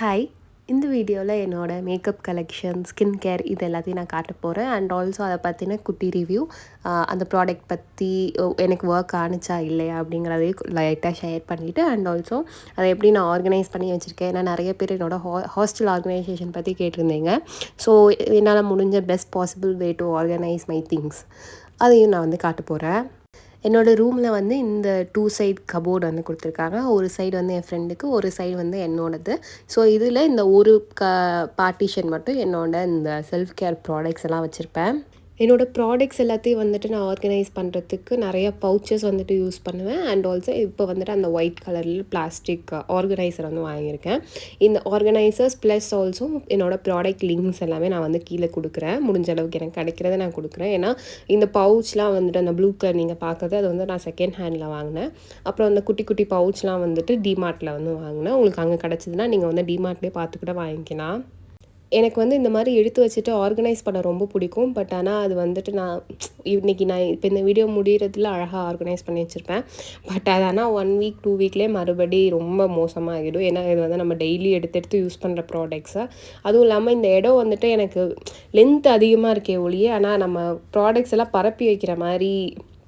Hi, இந்த வீடியோவில் என்னோடய மேக்கப் கலெக்ஷன், ஸ்கின் கேர் இது எல்லாத்தையும் நான் காட்ட போகிறேன். அண்ட் ஆல்சோ அதை பற்றின குட்டி ரிவ்யூ, அந்த ப்ராடக்ட் பற்றி எனக்கு ஒர்க் ஆணுச்சா இல்லையா அப்படிங்கிறதையும் லைட்டாக ஷேர் பண்ணிவிட்டு, அண்ட் ஆல்சோ அதை எப்படி நான் ஆர்கனைஸ் பண்ணி வச்சுருக்கேன். ஏன்னா நிறைய பேர் என்னோடய ஹாஸ்டல் ஆர்கனைசேஷன் பற்றி கேட்டிருந்தீங்க. ஸோ என்னால் முடிஞ்ச best possible way to organise my things அதையும் நான் வந்து காட்ட போகிறேன். என்னோடய ரூமில் வந்து இந்த 2 சைட் கபோர்டு வந்து கொடுத்துருக்காங்க. ஒரு சைடு வந்து என் ஃப்ரெண்டுக்கு, ஒரு சைடு வந்து என்னோடது. ஸோ இதில் இந்த ஒரு பார்ட்டிஷன் மட்டும் என்னோட இந்த செல்ஃப் கேர் ப்ராடக்ட்ஸ் எல்லாம் வச்சுருப்பேன். என்னோடய ப்ராடக்ட்ஸ் எல்லாத்தையும் வந்துட்டு நான் ஆர்கனைஸ் பண்ணுறதுக்கு நிறைய பவுச்சஸ் வந்துட்டு யூஸ் பண்ணுவேன். அண்ட் ஆல்சோ இப்போ வந்துட்டு அந்த ஒயிட் கலரில் பிளாஸ்டிக் ஆர்கனைசர் வந்து வாங்கியிருக்கேன். இந்த ஆர்கனைசர்ஸ் ப்ளஸ் ஆல்சோ என்னோடய ப்ராடக்ட் லிங்க்ஸ் எல்லாமே நான் வந்து கீழே கொடுக்குறேன். முடிஞ்ச அளவுக்கு எனக்கு கிடைக்கிறத நான் கொடுக்குறேன். ஏன்னா இந்த பவுச்லாம் வந்துட்டு அந்த ப்ளூ கலர் நீங்கள் பார்க்குறது அது வந்து நான் செகண்ட் ஹேண்டில் வாங்கினேன். அப்புறம் அந்த குட்டி குட்டி பவுச்லாம் வந்துட்டு டிமார்ட்டில் வந்து வாங்கினேன். உங்களுக்கு அங்கே கிடச்சிதுன்னா நீங்கள் வந்து டிமார்ட்லேயே பார்த்து கூட வாங்கிக்கலாம். எனக்கு வந்து இந்த மாதிரி எடுத்து வச்சுட்டு ஆர்கனைஸ் பண்ண ரொம்ப பிடிக்கும். பட் ஆனால் அது வந்துட்டு நான் இன்றைக்கி நான் இப்போ இந்த வீடியோ முடிகிறதுல அழகாக ஆர்கனைஸ் பண்ணி வச்சுருப்பேன். பட் அது ஆனால் 1 வீக் 2 வீக்லேயே மறுபடி ரொம்ப மோசமாகிடும். ஏன்னா இது வந்து நம்ம டெய்லி எடுத்து யூஸ் பண்ணுற ப்ராடக்ட்ஸை. அதுவும் இல்லாமல் இந்த இடம் வந்துட்டு எனக்கு லென்த் அதிகமாக இருக்கே ஒழிய, ஆனால் நம்ம ப்ராடக்ட்ஸ் எல்லாம் பரப்பி வைக்கிற மாதிரி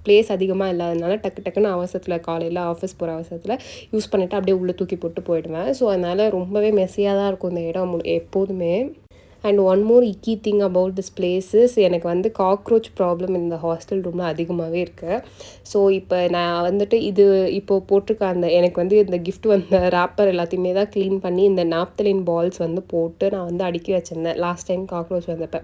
ப்ளேஸ் அதிகமாக இல்லாததுனால டக்கு டக்குன்னு அவசரத்தில் காலையில் ஆஃபீஸ் போகிற அவசரத்தில் யூஸ் பண்ணிவிட்டு அப்படியே உள்ளே தூக்கி போட்டு போயிடுவேன். ஸோ அதனால் ரொம்பவே மெஸ்ஸியாக தான் இருக்கும் இந்த இடம் எப்போதுமே. And one more icky thing about this places, எனக்கு வந்து காக்ரோச் ப்ராப்ளம் இந்த ஹாஸ்டல் ரூமில் அதிகமாகவே இருக்குது. ஸோ இப்போ நான் வந்துட்டு இப்போது போட்டிருக்க அந்த எனக்கு வந்து இந்த கிஃப்ட் வந்த ரேப்பர் எல்லாத்தையுமே தான் க்ளீன் பண்ணி இந்த நாப்தலின் பால்ஸ் வந்து போட்டு நான் வந்து அடுக்கி வச்சுருந்தேன் லாஸ்ட் டைம் காக்ரோச் வந்தப்போ.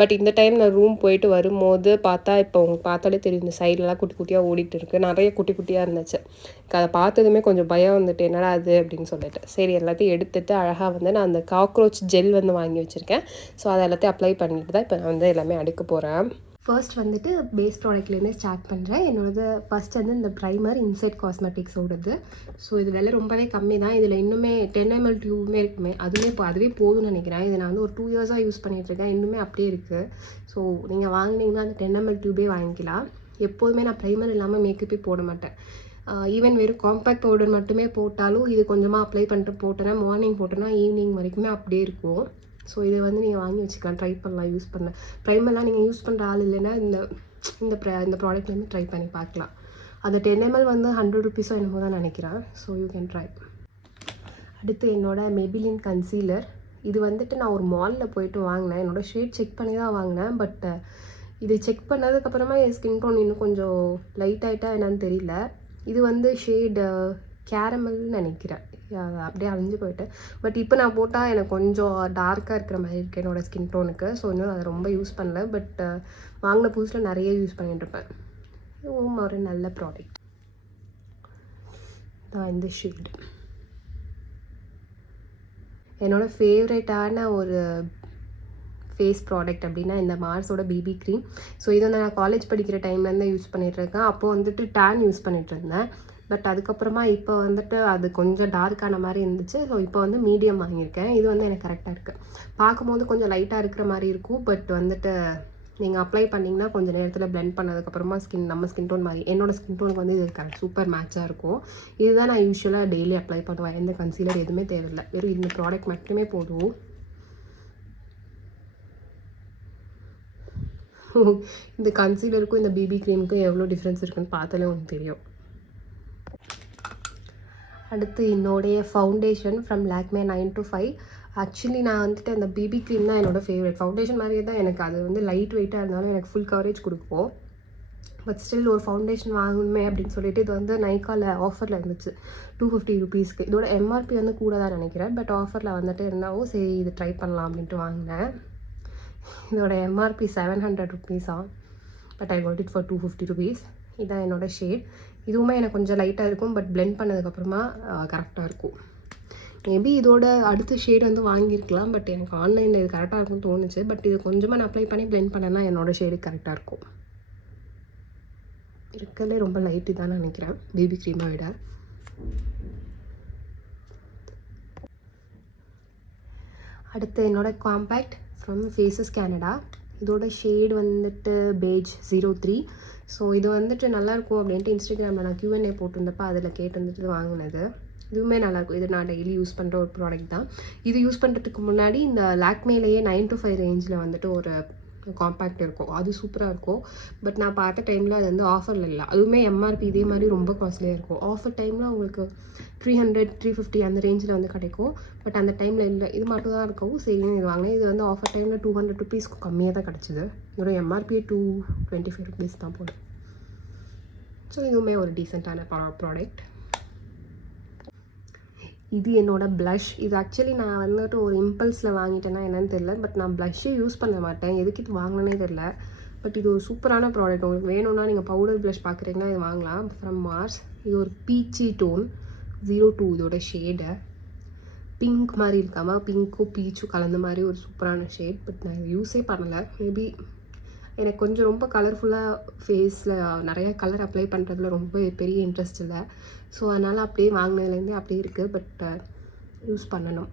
பட் இந்த டைம் நான் ரூம் போயிட்டு வரும்போது பார்த்தா, இப்போ உங்களுக்கு பார்த்தாலே தெரியும் இந்த சைட்லலாம் குட்டி குட்டியாக ஓடிட்டு இருக்குது. நிறைய குட்டி குட்டியாக இருந்துச்சு. அதை பார்த்ததுமே கொஞ்சம் பயம் வந்துட்டு என்னடா அது அப்படின்னு சொல்லிட்டு சரி எல்லாத்தையும் எடுத்துகிட்டு அழகாக வந்து நான் அந்த காக்ரோச் ஜெல் வந்து வாங்கி வச்சுருக்கேன். ஸோ அதை எல்லாத்தையும் அப்ளை பண்ணிட்டு தான் இப்போ நான் வந்து எல்லாமே அடுக்க போகிறேன். ஃபர்ஸ்ட் வந்துட்டு பேஸ் ப்ராடக்ட்லேருந்தே ஸ்டார்ட் பண்ணுறேன். என்னோடது ஃபஸ்ட் வந்து இந்த ப்ரைமர் இன்சைட் காஸ்மெட்டிக்ஸோடது. ஸோ இது விலை ரொம்பவே கம்மி தான். இதில் இன்னுமே 10 ml டியூபுமே இருக்குமே, அதுவே போதும்னு நினைக்கிறேன். இதை நான் வந்து ஒரு 2 இயர்ஸாக யூஸ் பண்ணிகிட்ருக்கேன். இன்னுமே அப்படியே இருக்குது. ஸோ நீங்கள் வாங்கினீங்கன்னா அந்த 10 ml டியூபே வாங்கிக்கலாம். எப்போதுமே நான் ப்ரைமர் இல்லாமல் மேக்கப்பே போட மாட்டேன். ஈவன் வெறும் காம்பேக்ட் பவுடர் மட்டுமே போட்டாலும் இது கொஞ்சமாக அப்ளை பண்ணிட்டு போட்டேன்னா, மார்னிங் போட்டோன்னா ஈவினிங் வரைக்குமே அப்படியே இருக்கும். ஸோ இதை வந்து நீங்கள் வாங்கி வச்சுக்கலாம், ட்ரை பண்ணலாம், யூஸ் பண்ண. ப்ரைமர்லாம் நீங்கள் யூஸ் பண்ணுற ஆள் இல்லைன்னா இந்த ப்ராடக்ட் வந்து ட்ரை பண்ணி பார்க்கலாம். அது 10 ml வந்து 100 rupees என்னமோ தான் நினைக்கிறேன். So you can try. அடுத்து என்னோடய மெபிலின் கன்சீலர். இது வந்துட்டு நான் ஒரு மாலில் போயிட்டு வாங்கினேன். என்னோடய ஷேட் செக் பண்ணி தான் வாங்கினேன். பட் இது செக் பண்ணதுக்கப்புறமா என் ஸ்கின் டோன் இன்னும் கொஞ்சம் லைட் ஆகிட்டா என்னன்னு தெரியல. இது வந்து ஷேடு கேரமல்னு நினைக்கிறேன். அப்படியே அழிஞ்சு போயிட்டு. பட் இப்போ நான் போட்டால் எனக்கு கொஞ்சம் டார்க்காக இருக்கிற மாதிரி இருக்குது என்னோடய ஸ்கின் டோனுக்கு. ஸோ இன்னும் அதை ரொம்ப யூஸ் பண்ணல. பட் வாங்கின புதுசில் நிறைய யூஸ் பண்ணிட்டுருப்பேன். இதுவும் ஒரு நல்ல ப்ராடக்ட் தான் இந்த ஷேடு. என்னோடய ஃபேவரட்டான ஒரு ஃபேஸ் ப்ராடக்ட் அப்படின்னா இந்த மார்ஸோட பிபி க்ரீம். ஸோ இது வந்து நான் காலேஜ் படிக்கிற டைம்லேருந்து யூஸ் பண்ணிகிட்ருக்கேன். அப்போது வந்துட்டு டேன் யூஸ் பண்ணிகிட்ருந்தேன். பட் அதுக்கப்புறமா இப்போ வந்துட்டு அது கொஞ்சம் டார்க்கான மாதிரி இருந்துச்சு. ஸோ இப்போ வந்து மீடியம் வாங்கியிருக்கேன். இது வந்து எனக்கு கரெக்டாக இருக்குது. பார்க்கும்போது கொஞ்சம் லைட்டாக இருக்கிற மாதிரி இருக்கும். பட் வந்துட்டு நீங்கள் அப்ளை பண்ணிங்கன்னா கொஞ்சம் நேரத்தில் பிளெண்ட் பண்ணதுக்கப்புறமா நம்ம ஸ்கின் டோன் மாதிரி என்னோடய ஸ்கின் டோனுக்கு வந்து இது கரெக்ட் சூப்பர் மேட்சாக இருக்கும். இதுதான் நான் யூஸ்வலாக டெய்லி அப்ளை பண்ணுவேன். எந்த கன்சீலர் எதுவுமே தேவையில்லை, வெறும் இந்த ப்ராடக்ட் மட்டுமே போதும். இந்த கன்சீலருக்கும் இந்த பிபி க்ரீமுக்கும் எவ்வளோ டிஃப்ரென்ஸ் இருக்குன்னு பார்த்தாலே உங்களுக்கு தெரியும். அடுத்து என்னோடைய foundation from Lakme 9 to 5. Actually நான் வந்துட்டு அந்த பிபி க்ரீம் தான் என்னோடய ஃபேவரட். ஃபவுண்டேஷன் மாதிரியே தான் எனக்கு அது வந்து லைட் வெயிட்டாக இருந்தாலும் எனக்கு ஃபுல் கவரேஜ் கொடுக்கும். பட் ஸ்டில் ஒரு ஃபவுண்டேஷன் வாங்கணுமே அப்படின்னு சொல்லிட்டு இது வந்து நைக்காவில் ஆஃபரில் இருந்துச்சு 250 rupeesக்கு. இதோட எம்ஆர்பி வந்து கூட தான் நினைக்கிறேன். பட் ஆஃபரில் வந்துட்டு இருந்தாலும் சரி இது ட்ரை பண்ணலாம் அப்படின்ட்டு வாங்கினேன். இதோட MRP 700 rupees. But I got it for 250 rupees. இதுதான் என்னோடய ஷேட். இதுவுமே எனக்கு கொஞ்சம் லைட்டாக இருக்கும். பட் பிளெண்ட் பண்ணதுக்கப்புறமா கரெக்டாக இருக்கும். மேபி இதோட அடுத்த ஷேட் வந்து வாங்கியிருக்கலாம். பட் எனக்கு ஆன்லைனில் இது கரெக்டாக இருக்கும்னு தோணுச்சு. பட் இது கொஞ்சமாக நான் அப்ளை பண்ணி பிளெண்ட் பண்ணேன்னா என்னோடய ஷேடு கரெக்டாக இருக்கும். இருக்கிறதுலே ரொம்ப லைட்டு தான் நினைக்கிறேன் பேபி க்ரீமை விட. அடுத்து என்னோடய காம்பேக்ட் ஃப்ரம் ஃபேஸஸ் கேனடா. இதோட ஷேடு வந்துட்டு பேஜ் 03. ஸோ இது வந்துட்டு நல்லாயிருக்கும் அப்படின்ட்டு இன்ஸ்டாகிராமில் நான் Q&A போட்டிருந்தப்போ அதில் கேட்டு வந்துட்டு வாங்கினது. இதுவுமே நல்லாயிருக்கும். இது நான் டெய்லி யூஸ் பண்ணுற ஒரு ப்ராடக்ட் தான். இது யூஸ் பண்ணுறதுக்கு முன்னாடி இந்த லாக்மேலேயே 9 to 5 ரேஞ்சில் வந்துட்டு ஒரு காம்பேக்ட் இருக்கும். அது சூப்பராக இருக்கும். பட் நான் பார்த்த டைமில் அது வந்து ஆஃபரில் இல்லை. அதுவுமே எம்ஆர்பி இதே மாதிரி ரொம்ப காஸ்ட்லியாக இருக்கும். ஆஃபர் டைமில் உங்களுக்கு 300 350 அந்த ரேஞ்சில் வந்து கிடைக்கும். பட் அந்த டைமில் இல்லை. இது மட்டும் தான் இருக்கும். சரின்னு இது வாங்கினேன். இது வந்து ஆஃபர் டைமில் 200 ருபீஸ்க்கு கம்மியாக தான் கிடச்சிது. இதோட எம்ஆர்பியே 225 ருபீஸ் தான் போடும். ஸோ இதுவுமே ஒரு டீசெண்டான ப்ராடக்ட். இது என்னோடய ப்ளஷ். இது ஆக்சுவலி நான் வந்துட்டு ஒரு இம்பல்ஸில் வாங்கிட்டேன்னா என்னன்னு தெரியல. பட் நான் ப்ளஷ்ஷே யூஸ் பண்ண மாட்டேன். எதுக்கு இது வாங்கினே தெரில. பட் இது ஒரு சூப்பரான ப்ராடக்ட். உங்களுக்கு வேணும்னா நீங்கள் பவுடர் ப்ளஷ் பார்க்குறீங்கன்னா இது வாங்கலாம். From Mars. இது ஒரு பீச்சி டோன் 02 இதோட ஷேடை. பிங்க் மாதிரி இருக்காமல் பிங்க்கும் பீச்சும் கலந்த மாதிரி ஒரு சூப்பரான ஷேட். பட் நான் இதை யூஸே பண்ணலை. மேபி எனக்கு கொஞ்சம் ரொம்ப கலர்ஃபுல்லாக ஃபேஸில் நிறையா கலர் அப்ளை பண்ணுறதுல ரொம்ப பெரிய இன்ட்ரெஸ்ட் இல்லை. ஸோ அதனால் அப்படியே வாங்கினதுலேருந்தே அப்படியே இருக்குது. பட் யூஸ் பண்ணணும்.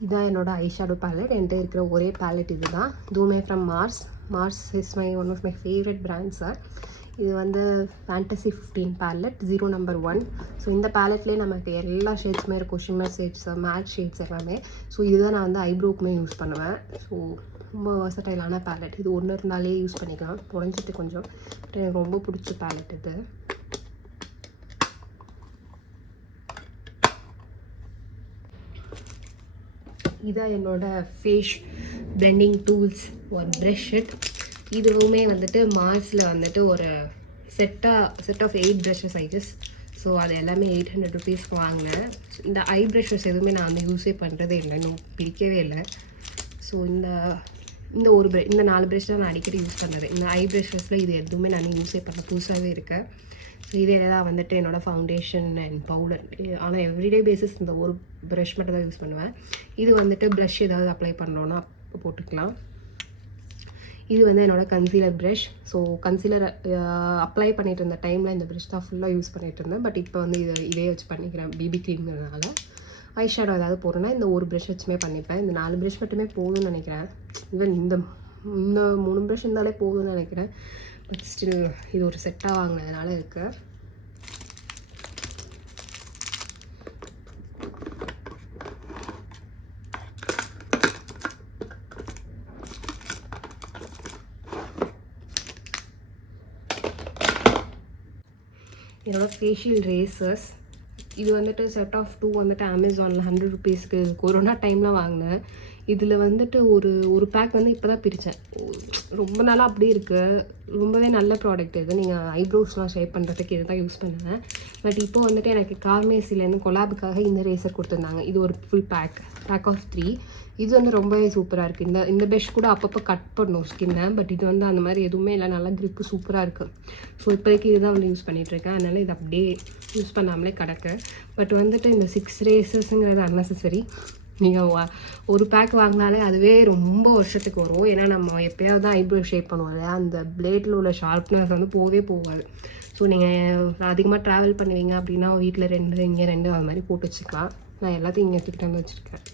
இதுதான் என்னோடய ஐஷேடோ பேலட். என்கிட்ட இருக்கிற ஒரே பேலட் இது தான். இதுவுமே from Mars. Mars is one of my favourite brands sir. இது வந்து ஃபேண்டசி 15 பேலட் 0 No. 1. ஸோ இந்த பேலட்லேயே நமக்கு எல்லா ஷேட்ஸுமே இருக்கும். ஷிம்மர் ஷேட்ஸ், மேட் ஷேட்ஸ் எல்லாமே. ஸோ இதுதான் நான் வந்து ஐப்ரோக்குமே யூஸ் பண்ணுவேன். ஸோ ரொம்ப வர்சடைலான பேலட். இது ஒன்று இருந்தாலே யூஸ் பண்ணிக்கலாம். உடஞ்சிட்டு கொஞ்சம். பட் எனக்கு ரொம்ப பிடிச்ச பேலட் இது. இதான் என்னோடய ஃபேஸ் பிளெண்டிங் டூல்ஸ் ஒரு ப்ரஷ் செட். இதுவுமே வந்துட்டு மார்ஸில் வந்துட்டு ஒரு செட் ஆஃப் 8 ப்ரஷஸ் ஐஜஸ். ஸோ அது எல்லாமே 800 ருபீஸ்க்கு வாங்கினேன். இந்த ஐ ப்ரஷஸ் எதுவுமே நான் வந்து யூஸே பண்ணுறதே இல்லை. இன்னும் பிரிக்கவே இல்லை. ஸோ இந்த 4 ப்ரஷ் தான் நான் அடிக்கடி யூஸ் பண்ணுறது. இந்த ஐ ப்ரஷஸில் இது எதுவுமே நான் யூஸே பண்ண புதுசாகவே இருக்கேன். ஸோ இதே தான் வந்துட்டு என்னோடய ஃபவுண்டேஷன் அண்ட் பவுடர். ஆனால் எவ்ரிடே பேசிஸ் இந்த ஒரு ப்ரஷ் மட்டும் தான் யூஸ் பண்ணுவேன். இது வந்துட்டு ப்ளஷ் ஏதாவது அப்ளை பண்ணோன்னா போட்டுக்கலாம். இது வந்து என்னோடய concealer brush. So concealer apply பண்ணிட்டு இருந்த டைமில் இந்த ப்ரஷ் தான் ஃபுல்லாக யூஸ் பண்ணிகிட்டு இருந்தேன். பட் இப்போ வந்து இதே வச்சு பண்ணிக்கிறேன். பிபி க்ரீம்ங்கிறதுனால ஐ ஷேடோ ஏதாவது போடுறேன்னா இந்த ஒரு ப்ரஷ் வச்சுமே பண்ணிப்பேன். இந்த 4 ப்ரஷ் மட்டுமே போதும்னு நினைக்கிறேன். ஈவன் இந்த 3 ப்ரஷ் இருந்தாலே போதும்னு நினைக்கிறேன். பட் ஸ்டில் இது ஒரு செட்டாக வாங்கினதுனால இருக்குது. என்னோடய ஃபேஷியல் ரேசர்ஸ். இது வந்துட்டு செட் ஆஃப் 2 வந்துட்டு அமேசானில் 100 ருபீஸ்க்கு கொரோனா டைமில் வாங்கினேன். இதில் வந்துட்டு ஒரு பேக் வந்து இப்போ தான் பிரித்தேன். ரொம்ப நாளாக அப்படியே இருக்குது. ரொம்பவே நல்ல ப்ராடக்ட் இது. நீங்கள் ஐப்ரோஸ்லாம் ஷேப் பண்ணுறதுக்கு இது தான் யூஸ் பண்ணுவேன். பட் இப்போ வந்துட்டு எனக்கு கார்மேசிலேருந்து கொலாபுக்காக இந்த ரேசர் கொடுத்துருந்தாங்க. இது ஒரு ஃபுல் பேக் ஆஃப் 3. இது வந்து ரொம்பவே சூப்பராக இருக்குது. இந்த ப்ரஷ் கூட அப்பப்போ கட் பண்ணணும் ஸ்கின்னை. பட் இது வந்து அந்த மாதிரி எதுவுமே இல்லை. நல்லா க்ரிப்பு சூப்பராக இருக்குது. ஸோ இப்போதைக்கு இதுதான் வந்து யூஸ் பண்ணிகிட்ருக்கேன். அதனால் இது அப்படியே யூஸ் பண்ணாமலே கிடக்கு. பட் வந்துட்டு இந்த 6 ரேசஸ்ங்கிறது அன்னெசரி. நீங்கள் ஒரு பேக் வாங்கினாலே அதுவே ரொம்ப வருஷத்துக்கு வரும். ஏன்னா நம்ம எப்போயாவது தான் ஐப்ரோ ஷேப் பண்ணுவோம் இல்லையா, அந்த பிளேட்டில் உள்ள ஷார்ப்னஸ் வந்து போகாது. ஸோ நீங்கள் அதிகமாக ட்ராவல் பண்ணுவீங்க அப்படின்னா வீட்டில் 2 இங்கே 2 அது மாதிரி போட்டு வச்சுக்கலாம். நான் எல்லாத்தையும் இங்கே எடுத்துக்கிட்டு வந்து வச்சுருக்கேன்.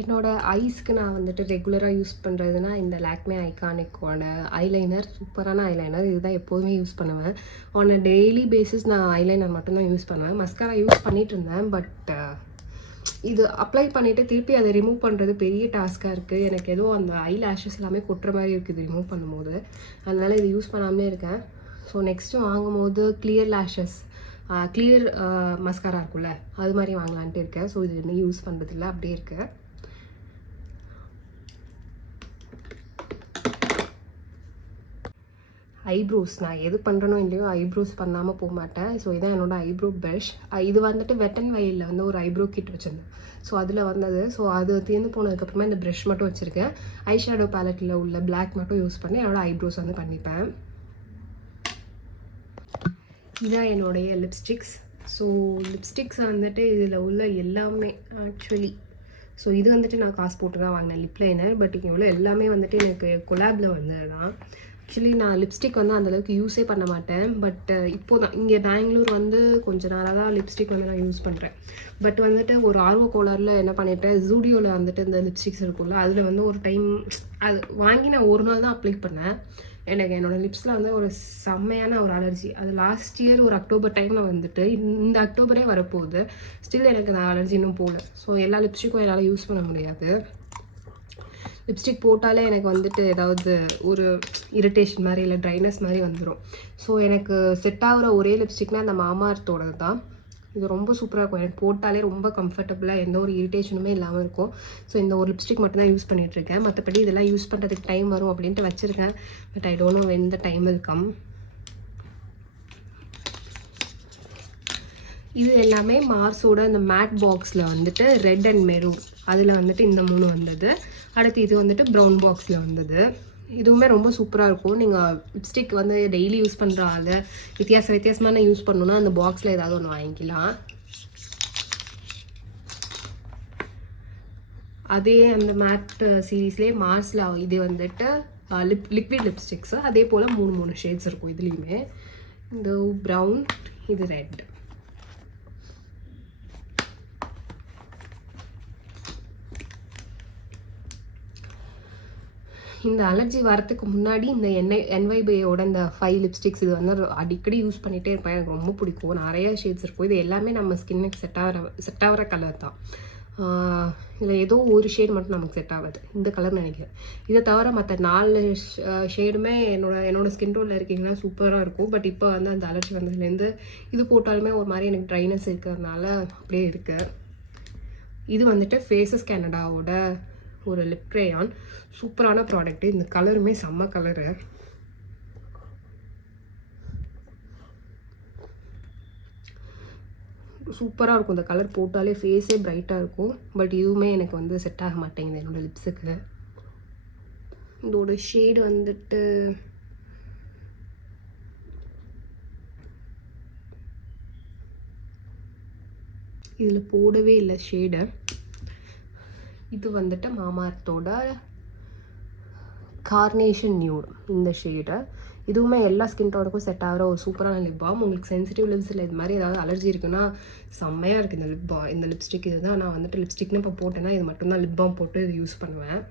என்னோடய ஐஸ்க்கு நான் வந்துட்டு ரெகுலராக யூஸ் பண்ணுறதுனா இந்த லாக்மே ஐகானிக்கோட ஐலைனர். சூப்பரான ஐலைனர். இதுதான் எப்போதுமே யூஸ் பண்ணுவேன். ஆன் அ டெய்லி பேசிஸ் நான் ஐலைனர் மட்டும்தான் யூஸ் பண்ணுவேன். மஸ்காரா யூஸ் பண்ணிகிட்டு இருந்தேன். பட் இது அப்ளை பண்ணிவிட்டு திருப்பி அதை ரிமூவ் பண்ணுறது பெரிய டாஸ்க்காக இருக்குது. எனக்கு ஏதோ அந்த ஐ லேஷஸ் எல்லாமே கொட்டுற மாதிரி இருக்குது ரிமூவ் பண்ணும்போது. அதனால் இது யூஸ் பண்ணாமலே இருக்கேன். ஸோ நெக்ஸ்ட்டு வாங்கும்போது கிளியர் மஸ்காரா இருக்குல்ல, அது மாதிரி வாங்கலான்ட்டு இருக்கேன். ஸோ இது இன்னும் யூஸ் பண்ணுறதில்ல, அப்படியே இருக்குது. ஐப்ரோஸ் நான் எது பண்ணுறனோ இல்லையோ ஐப்ரோஸ் பண்ணாமல் போக மாட்டேன். ஸோ இதான் என்னோடய ஐப்ரோ ப்ரஷ். இது வந்துட்டு வெட் அண்ட் வைல்டில் வந்து ஒரு ஐப்ரோ கிட் வச்சுருந்தேன். ஸோ அதில் வந்தது. ஸோ அது தீர்ந்து போனதுக்கப்புறமா இந்த ப்ரஷ் மட்டும் வச்சுருக்கேன். ஐ ஷேடோ பேலட்டில் உள்ள பிளாக் மட்டும் யூஸ் பண்ணி என்னோடய ஐப்ரோஸ் வந்து பண்ணிப்பேன். இதுதான் என்னுடைய லிப்ஸ்டிக்ஸ். ஸோ லிப்ஸ்டிக்ஸ் வந்துட்டு இதில் உள்ள எல்லாமே ஆக்சுவலி ஸோ இது வந்துட்டு நான் காசு போட்டு தான் வாங்கினேன் லிப் லைனர். பட் இங்கே உள்ள எல்லாமே வந்துட்டு எனக்கு கொலாபில் வந்தது தான். ஆக்சுவலி நான் லிப்ஸ்டிக் வந்து அந்தளவுக்கு யூஸே பண்ண மாட்டேன். பட் இப்போ தான் இங்கே பெங்களூர் வந்து கொஞ்ச நாளாக தான் லிப்ஸ்டிக் வந்து நான் யூஸ் பண்ணுறேன். பட் வந்துட்டு ஒரு ஆர்வ கோளாறுல என்ன பண்ணிட்டேன், ஜூடியோவில் வந்துட்டு இந்த லிப்ஸ்டிக்ஸ் இருக்குல்ல, அதில் வந்து ஒரு டைம் அது வாங்கி நான் ஒரு நாள் தான் அப்ளை பண்ணேன். எனக்கு என்னோடய லிப்ஸில் வந்து ஒரு செம்மையான ஒரு அலர்ஜி. அது லாஸ்ட் இயர் ஒரு அக்டோபர் டைமில் வந்துட்டு, இந்த அக்டோபரே வரப்போகுது. ஸ்டில் எனக்கு அந்த அலர்ஜி இன்னும் போகல. ஸோ எல்லா லிப்ஸ்டிக்கும் என்னால் யூஸ் பண்ண முடியாது. லிப்ஸ்டிக் போட்டாலே எனக்கு வந்துட்டு ஏதாவது ஒரு இரிட்டேஷன் மாதிரி இல்லை ட்ரைனஸ் மாதிரி வந்துடும். ஸோ எனக்கு செட் ஆகிற ஒரே லிப்ஸ்டிக்னால் அந்த மாமார்த்தோடது தான். இது ரொம்ப சூப்பராக இருக்கும். எனக்கு போட்டாலே ரொம்ப கம்ஃபர்டபுளாக எந்த ஒரு இரிட்டேஷனுமே இல்லாமல் இருக்கும். ஸோ இந்த ஒரு லிப்ஸ்டிக் மட்டும் தான் யூஸ் பண்ணிகிட்ருக்கேன். மற்றபடி இதெல்லாம் யூஸ் பண்ணுறதுக்கு டைம் வரும் அப்படின்ட்டு வச்சுருக்கேன். But I don't know when the time will come. இது எல்லாமே மார்ஸோட இந்த மேட் பாக்ஸில் வந்துட்டு ரெட் அண்ட் மெரூன் அதில் வந்துட்டு இந்த 3 வந்தது. அடுத்து இது வந்துட்டு ப்ரௌன் பாக்ஸில் வந்தது. இதுவுமே ரொம்ப சூப்பராக இருக்கும். நீங்கள் லிப்ஸ்டிக் வந்து டெய்லி யூஸ் பண்ணுற ஆள் வித்தியாசமான யூஸ் பண்ணணுன்னா அந்த பாக்ஸில் ஏதாவது ஒன்று வாங்கிக்கலாம். அதே அந்த மேட் சீரீஸ்லேயே மார்ஸில் இது வந்துட்டு லிக்விட் லிப்ஸ்டிக்ஸு அதே போல் 3 ஷேட்ஸ் இருக்கும் இதுலேயுமே. இந்த ப்ரௌன், இது ரெட். இந்த அலர்ஜி வரத்துக்கு முன்னாடி இந்த NYBயோட இந்த 5 லிப்ஸ்டிக்ஸ் இது வந்து அடிக்கடி யூஸ் பண்ணிகிட்டே இருப்பேன். எனக்கு ரொம்ப பிடிக்கும். நிறைய ஷேட்ஸ் இருக்கும். இது எல்லாமே நம்ம ஸ்கின்னுக்கு செட் ஆகிற கலர் தான். இதில் ஏதோ ஒரு ஷேட் மட்டும் நமக்கு செட் ஆகாது. இந்த கலர்னு நினைக்கிறேன். இதை தவிர மற்ற 4 ஷேடுமே என்னோடய ஸ்கின் டோனில் இருக்கீங்கன்னா சூப்பராக இருக்கும். பட் இப்போ வந்து அந்த அலர்ஜி வந்ததுலேருந்து இது போட்டாலுமே ஒரு மாதிரி எனக்கு ட்ரைனஸ் இருக்கிறதுனால அப்படியே இருக்குது. இது வந்துட்டு ஃபேஸஸ் கனடாவோட ஒரு லிப் க்ரேயான். சூப்பரான ப்ராடக்ட்டு. இந்த கலருமே செம்ம கலரு. சூப்பராக இருக்கும். இந்த கலர் போட்டாலே ஃபேஸே பிரைட்டாக இருக்கும். பட் இதுவுமே எனக்கு வந்து செட் ஆக மாட்டேங்குது என்னோடய லிப்ஸுக்கு. இதோட ஷேடு வந்துட்டு இதில் போடவே இல்லை ஷேடை. இது வந்துட்டு மாமார்த்தோட கார்னேஷன் நியூட் இந்த ஷேடை. இதுவுமே எல்லா ஸ்கின் டோனுக்கும் செட் ஆகிற ஒரு சூப்பரான லிப் பாம். உங்களுக்கு சென்சிட்டிவ் லிப்ஸில் இது மாதிரி ஏதாவது அலர்ஜி இருக்குன்னா செம்மையாக இருக்குது இந்த லிப்ஸ்டிக். இது தான் நான் வந்துட்டு லிப்ஸ்டிக்னு இப்போ போட்டேன்னா இது மட்டும்தான் லிப் பாம் போட்டு இது யூஸ் பண்ணுவேன்.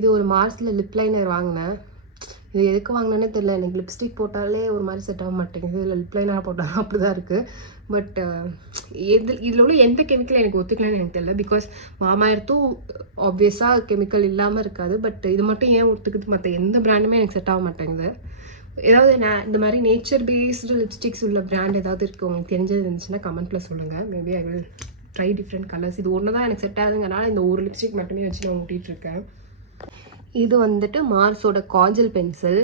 இது ஒரு மார்ஸில் லிப் லைனர் வாங்கினேன். இது எதுக்கு வாங்கினேன்னே தெரியல. எனக்கு லிப்ஸ்டிக் போட்டாலே ஒரு மாதிரி செட் ஆக மாட்டேங்குது. இதில் லிப் லைனர் போட்டாலும் அப்படி தான் இருக்குது. பட் இதில் உள்ள எந்த கெமிக்கல் எனக்கு ஒத்துக்கலன்னு எனக்கு தெரியல. பிகாஸ் மாமார்த்தும் ஆப்வியஸாக கெமிக்கல் இல்லாமல் இருக்காது. பட் இது மட்டும் ஏன் ஒத்துக்குது, மற்ற எந்த பிராண்டுமே எனக்கு செட் ஆக மாட்டேங்குது. ஏதாவது இந்த மாதிரி நேச்சர் பேஸ்டு லிப்ஸ்டிக்ஸ் உள்ள பிராண்ட் ஏதாவது இருக்குது உங்களுக்கு தெரிஞ்சது இருந்துச்சுன்னா கமெண்ட்டில் சொல்லுங்கள். Maybe I will try different colours. இது ஒன்று தான் எனக்கு செட் ஆகுதுங்கனால இந்த ஒரு லிப்ஸ்டிக் மட்டுமே வச்சு நான் ஊட்டிகிட்ருக்கேன். இது வந்துட்டு மார்ஸோட காஜல் பென்சில்.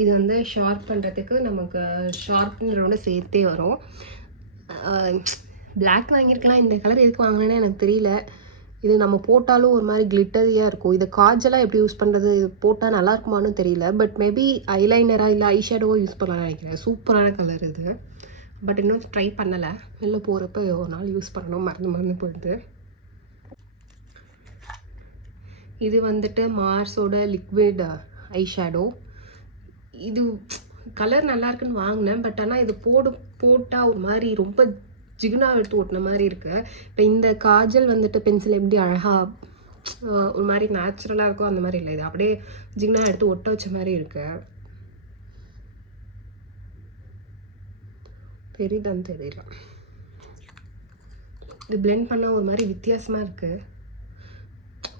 இது வந்து ஷார்ப் பண்ணுறதுக்கு நமக்கு ஷார்ப்னரோட சேர்த்தே வரும். பிளாக் வாங்கியிருக்கலாம். இந்த கலர் எதுக்கு வாங்கினேன்னு எனக்கு தெரியல. இது நம்ம போட்டாலும் ஒரு மாதிரி கிளிட்டரியாக இருக்கும். இது காஜலாக எப்படி யூஸ் பண்ணுறது, இது போட்டால் நல்லா இருக்குமான்னு தெரியல. பட் மேபி ஐலைனராக இல்லை ஐஷேடோவோ யூஸ் பண்ணலாம்னு நினைக்கிறேன். சூப்பரான கலர் இது. பட் இன்னும் ட்ரை பண்ணலை. வெளில போகிறப்ப ஒரு நாள் யூஸ் பண்ணணும், மறந்து போயிடுது. இது வந்துட்டு மார்ஸோட லிக்விட் ஐஷேடோ. இது கலர் நல்லா இருக்குன்னு வாங்கினேன். பட் ஆனால் இது போட்டால் ஒரு மாதிரி ரொம்ப ஜிகுனாக எடுத்து ஓட்டின மாதிரி இருக்குது. இப்போ இந்த காஜல் வந்துட்டு பென்சில் எப்படி அழகாக ஒரு மாதிரி நேச்சுரலாக இருக்கும் அந்த மாதிரி இல்லை. இது அப்படியே ஜிகுனாக எடுத்து ஒட்ட வச்ச மாதிரி இருக்கு. தெரியுதான்னு தெரியல. இது பிளெண்ட் பண்ணால் ஒரு மாதிரி வித்தியாசமாக இருக்குது.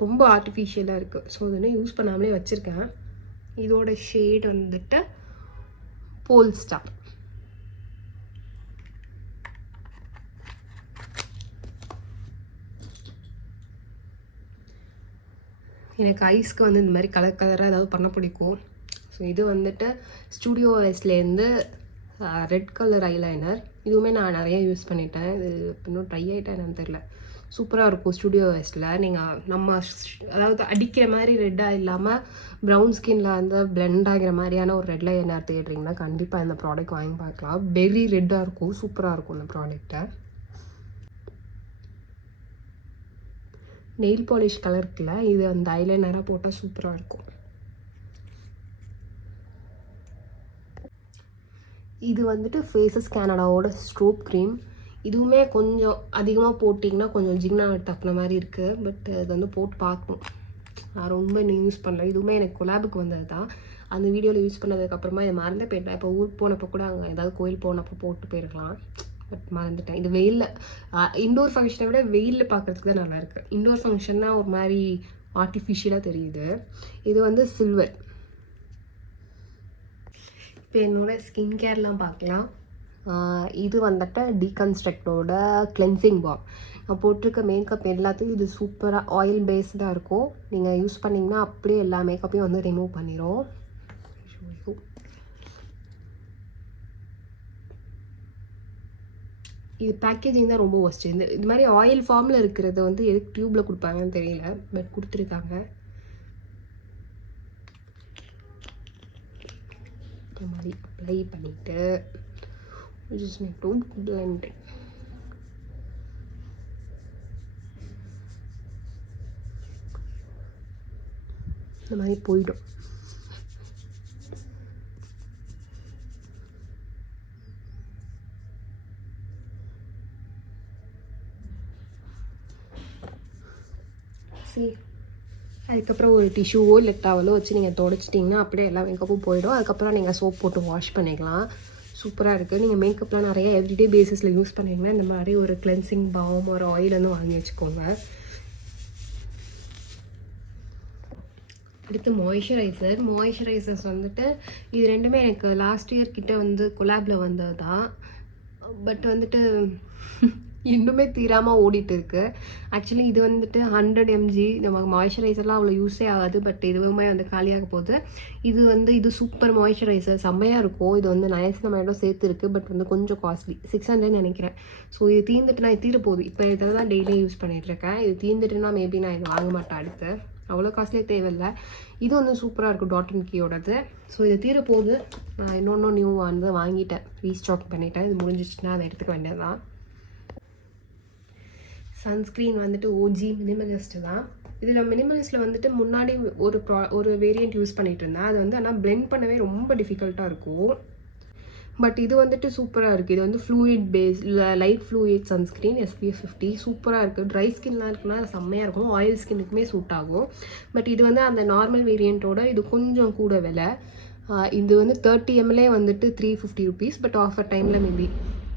ரொம்ப ஆர்டிஃபிஷியலாக இருக்குது. ஸோ அதனால் யூஸ் பண்ணாமலே வச்சுருக்கேன். இதோட ஷேட் வந்துட்டு போல் ஸ்டார். எனக்கு ஐஸ்க்கு வந்து இந்த மாதிரி கலராக ஏதாவது பண்ண பிடிக்கும். ஸோ இது வந்துட்டு ஸ்டூடியோ ஐஸ்லேருந்து ரெட் கலர் ஐலைனர். இதுவுமே நான் நிறைய யூஸ் பண்ணிட்டேன். இது இன்னும் ட்ரை ஆகிட்டேன் என்னன்னு தெரில. சூப்பராக இருக்கும் ஸ்டூடியோ வெஸ்ட்டில். நீங்கள் நம்ம அதாவது அடிக்கிற மாதிரி ரெட்டாக இல்லாமல் ப்ரௌன் ஸ்கின்னில் வந்து பிளெண்ட் ஆகிற மாதிரியான ஒரு ரெட் லைனர் தேடுறீங்கன்னா கண்டிப்பாக இந்த ப்ராடக்ட் வாங்கி பார்க்கலாம். வெரி ரெட்டாக இருக்கும். சூப்பராக இருக்கும் இந்த ப்ராடக்ட்டை. நெயில் பாலிஷ் கலருக்குல இது அந்த ஐலைனராக போட்டால் சூப்பராக இருக்கும். இது வந்துட்டு ஃபேஸஸ் கேனடாவோட ஸ்ட்ரோப் க்ரீம். இதுவுமே கொஞ்சம் அதிகமாக போட்டிங்கன்னா கொஞ்சம் ஜிங்னா தப்புன மாதிரி இருக்குது. பட் அது வந்து போட்டு பார்க்கணும். நான் ரொம்ப இன்னும் யூஸ் பண்ணல. இதுவுமே எனக்கு கொலாபுக்கு வந்தது தான். அந்த வீடியோவில் யூஸ் பண்ணதுக்கப்புறமா இதை மறந்தே போயிட்டேன். இப்போ ஊருக்கு போனப்போ கூட அங்கே ஏதாவது கோயில் போனப்போ போட்டு போயிருக்கலாம். பட் மறந்துட்டேன். இது வெயிலில் இன்டோர் ஃபங்க்ஷனை விட வெயிலில் பார்க்குறதுக்கு தான் நல்லாயிருக்கு. இன்டோர் ஃபங்க்ஷன்னா ஒரு மாதிரி ஆர்டிஃபிஷியலாக தெரியுது. இது வந்து சில்வர். இப்போ என்னோடய ஸ்கின் கேர்லாம் பார்க்கலாம். இது வந்துட்டு டீகன்ஸ்ட்ரக்டோட கிளென்சிங் பாம். நான் போட்டிருக்க மேக்கப் எல்லாத்தையும் இது சூப்பராக ஆயில் பேஸ்டாக இருக்கும். நீங்கள் யூஸ் பண்ணிங்கன்னா அப்படியே எல்லா மேக்கப்பையும் வந்து ரிமூவ் பண்ணிடும். இது பேக்கேஜிங் தான் ரொம்ப ஒஸ்ட்டு. இது மாதிரி ஆயில் ஃபார்மில் இருக்கிறத வந்து எதுக்கு டியூப்பில் கொடுப்பாங்கன்னு தெரியல. பட் கொடுத்துருக்காங்க. இந்த மாதிரி அப்ளை பண்ணிவிட்டு just need to blend it. இந்த மாதிரி போயிடும். அதுக்கப்புறம் ஒரு டிஷ்யூவோ இல்லை டவலோ வச்சு நீங்கள் துடைச்சிட்டிங்கன்னா அப்படியே எல்லா மேக்கப்பும் போயிடும். அதுக்கப்புறம் நீங்கள் சோப் போட்டு வாஷ் பண்ணிக்கலாம். சூப்பராக இருக்குது. நீங்கள் மேக்கப்லாம் நிறைய எவ்ரிடே பேசிஸில் யூஸ் பண்ணிங்கன்னா இந்த மாதிரி ஒரு கிளென்சிங் பாம் ஒரு ஆயில் வந்து வாங்கி வச்சுக்கோங்க. அடுத்து மாய்ஸ்சரைசர்ஸ் வந்துட்டு இது ரெண்டுமே எனக்கு லாஸ்ட் இயர் கிட்ட வந்து கொலாபில் வந்தது தான். பட் வந்துட்டு இன்னுமே தீராமல் ஓடிட்டு இருக்கு. ஆக்சுவலி இது வந்துட்டு 100 mg. நம்ம மாய்ஸ்சரைசர்லாம் அவ்வளோ யூஸே ஆகாது. பட் இதுவுமே வந்து காலியாக போகுது. இது சூப்பர் மாய்ஸ்சரைசர், செம்மையாக இருக்கும். இது வந்து நயசினமைடும் சேர்த்து இருக்குது. பட் வந்து கொஞ்சம் காஸ்ட்லி, 600 நினைக்கிறேன். ஸோ இது தீர்ந்துட்டு நான் தீர போகுது. இப்போ இதில் தான் டெய்லி யூஸ் பண்ணிகிட்ருக்கேன். இது தீர்ந்துட்டுனா மேபி நான் இது வாங்க மாட்டேன். அடுத்து அவ்வளோ காஸ்ட்லியே தேவையில்லை. இது வந்து சூப்பராக இருக்கும், டாட் அண்ட் கீயோடது. ஸோ இது தீரப்போகுது. நான் இன்னொன்று நியூ வந்து வாங்கிட்டேன், ரீஸ்டாக் பண்ணிட்டேன். இது முடிஞ்சிச்சுன்னா அதை எடுத்துக்க வேண்டியது தான். சன்ஸ்க்ரீன் வந்துட்டு ஓஜி மினிமலிஸ்ட்டு தான். இதில் மினிமலிஸ்ட்டில் வந்துட்டு முன்னாடி ஒரு வேரியண்ட் யூஸ் பண்ணிகிட்டு இருந்தேன். அது வந்து ஆனால் பிளெண்ட் பண்ணவே ரொம்ப டிஃபிகல்ட்டாக இருக்கும். பட் இது வந்துட்டு சூப்பராக இருக்குது. இது வந்து fluid base light fluid sunscreen SPF 50 சூப்பராக இருக்குது. ட்ரை ஸ்கின்லாம் இருக்குன்னா செம்மையாக இருக்கும். ஆயில் ஸ்கின்னுக்குமே சூட் ஆகும். பட் இது வந்து அந்த நார்மல் வேரியண்ட்டோட இது கொஞ்சம் கூட விலை. இது வந்து 30 ml வந்துட்டு 350 rupees. பட் ஆஃபர் டைமில் மேபி